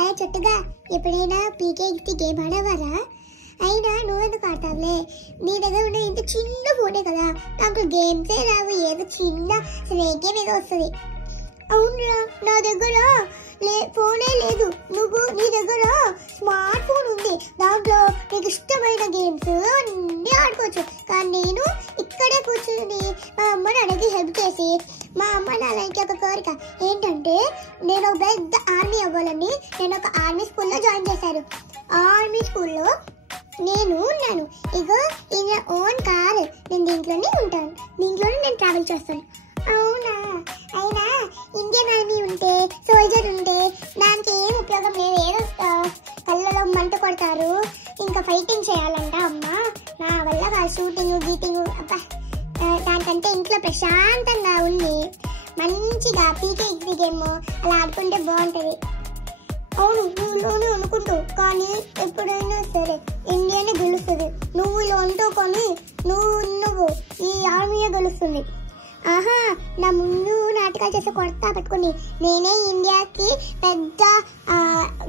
అరే చుట్టుగా ఎప్పుడైనా పీకేకి గేమ్ ఆడవారా? అయినా నువ్వెందుకు ఆడతావులే, నీ దగ్గర ఉన్న ఇంత చిన్న ఫోనే కదా, నాకు గేమ్సే రావు, ఏదో చిన్న స్నేక్ గేమ్ ఏదో వస్తుంది. అవునరా, నా దగ్గర ఫోనే లేదు, నీ దగ్గర స్మార్ట్ ఫోన్ ఉంది, దాంట్లో నీకు ఇష్టమైన గేమ్స్ అన్నీ ఆడుకోవచ్చు. కానీ నేను ఇక్కడే కూర్చుని మా అమ్మ నాన్నకి హెల్ప్ చేసి, మా అమ్మ నాన్నకి ఒక కోరిక ఏంటంటే నేను ఒక పెద్ద ఆర్మీ అవ్వాలని నేను ఒక ఆర్మీ స్కూల్లో జాయిన్ చేశాను. ఆర్మీ స్కూల్లో నేను ఉన్నాను. ఇగో ఇది నా ఓన్ కార్, నేను దీంట్లోనే ఉంటాను, దీంట్లోనే నేను ట్రావెల్ చేస్తాను. అవునా? అయినా ఇండియన్ ఆర్మీ ఉంటే, సోల్జర్ ఉంటే దానికి ఏం ఉపయోగం లేదు, ఏదో కళ్ళలో మంట కొడతారు, ఇంకా ఫైటింగ్ చేయాలంట. అమ్మ నా వల్ల కాదు, షూటింగ్ గీటింగ్, దానికంటే ఇంట్లో ప్రశాంతంగా ఉండి మంచిగా పీకే గేమ్ అలా ఆడుకుంటే బాగుంటుంది. అవును, నువ్వులోనే అనుకుంటావు, కానీ ఎప్పుడైనా సరే ఇండియానే గెలుస్తుంది. నువ్వు ఇలా అంటావు కానీ నువ్వు ఈ ఆర్మీయే గెలుస్తుంది. ఆహా, నా ముందు నాటకాలు చేసి కొడతా పట్టుకుని నేనే ఇండియాకి పెద్ద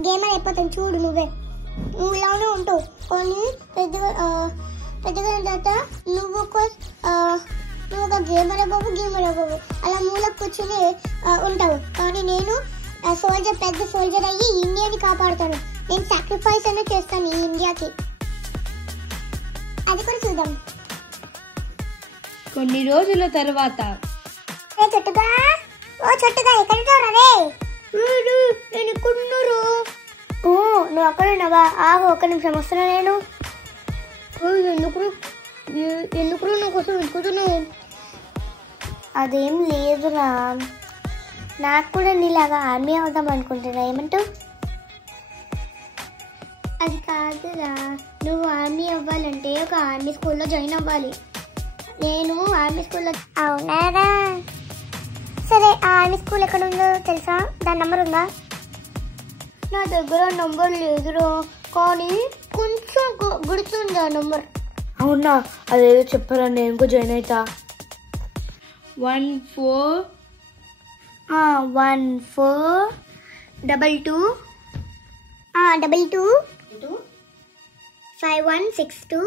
గేమర్ అయిపోతాను చూడు. నువ్వు ఇలానే ఉంటావు కానీ పెద్దగా తర్వాత నువ్వు ఒక గేమర్ అవ్వవు, అలా మూలకు కూర్చుని ఉంటావు. కానీ నేను పెద్ద సోల్జర్ అయ్యి ఇండియాని కాపాడుతాను. నేను సాక్రిఫైస్ అనే చేస్తాను ఈ ఇండియాకి. అది కూడా చూద్దాం. కొన్ని రోజుల తర్వాత చుట్టుగా ఎక్కడున్నావు? నేను ఇక్కడున్నారు. నువ్వు అక్కడున్నావా? ఆగు, ఒక్క నిమిషం వస్తున్నా నేను. ఎందుకు నా కోసం వెతుకుతున్నావు? అదేం లేదురా, నాకు కూడా నీలాగా ఆర్మీ అవుదాం అనుకుంటున్నా, ఏమంటావు? అది కాదురా, నువ్వు ఆర్మీ అవ్వాలంటే ఒక ఆర్మీ స్కూల్లో జాయిన్ అవ్వాలి. నేను ఆర్మీ స్కూల్లో. అవునారా? సరే, ఆ ఆర్మీ స్కూల్ ఎక్కడ ఉందో తెలుసా? దాని నంబర్ ఉందా? నా దగ్గర నంబర్ లేదురా, కానీ కొంచెం గుర్తుంది ఆ నంబర్. అవునా? అదేదో చెప్పరా, నేను కూడా జాయిన్ అవుతా. 1422 5162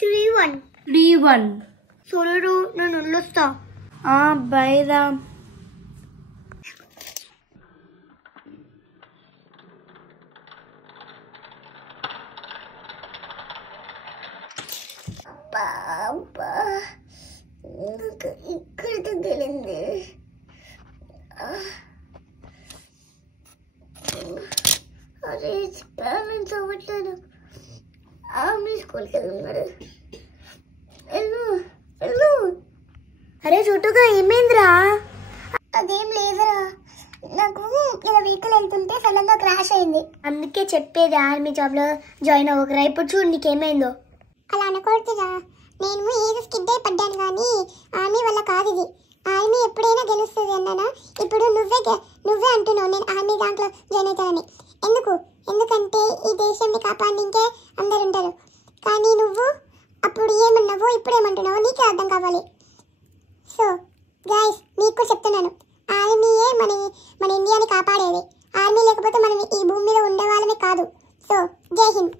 31. సోలరు, నేను వెళ్ళొస్తా. బై రా. ఇక్కడ తగ్గిలింది. అరే బ్యాలెన్స్ అవ్వట్లేదు. ఆర్మీ స్కూల్కి వెళ్తున్నాడు. వెళ్ళు. అరే చుట్టుగా ఏమైందిరా? అదేం లేదురా, నాకు ఇలా వెహికల్ వెళ్తుంటే సడన్ గా క్రాష్ అయింది. అందుకే చెప్పేది ఆర్మీ జాబ్ లో జాయిన్ అవ్వకరా. ఇప్పుడు చూడు నీకేమైందో. అలా అనకూడదురా, నేను ఏదో స్కిడ్ అయి పడ్డాను కానీ ఆర్మీ వల్ల కాదు ఇది. ఆర్మీ ఎప్పుడైనా గెలుస్తుంది అన్నానా? ఇప్పుడు నువ్వే అంటున్నావు నేను ఆర్మీ దాంట్లో జాయిన్ అవుతానని. ఎందుకంటే ఈ దేశాన్ని కాపాడనికే అందరు ఉంటారు. కానీ నువ్వు అప్పుడు ఏమన్నావో ఇప్పుడు ఏమంటున్నావో నీకే అర్థం కావాలి. సో గైస్, మీకు చెప్తున్నాను, ఆర్మీయే మన ఇండియాని కాపాడేది. ఆర్మీ లేకపోతే మనం ఈ భూమి మీద ఉండే వాళ్ళమే కాదు. సో జై హింద్.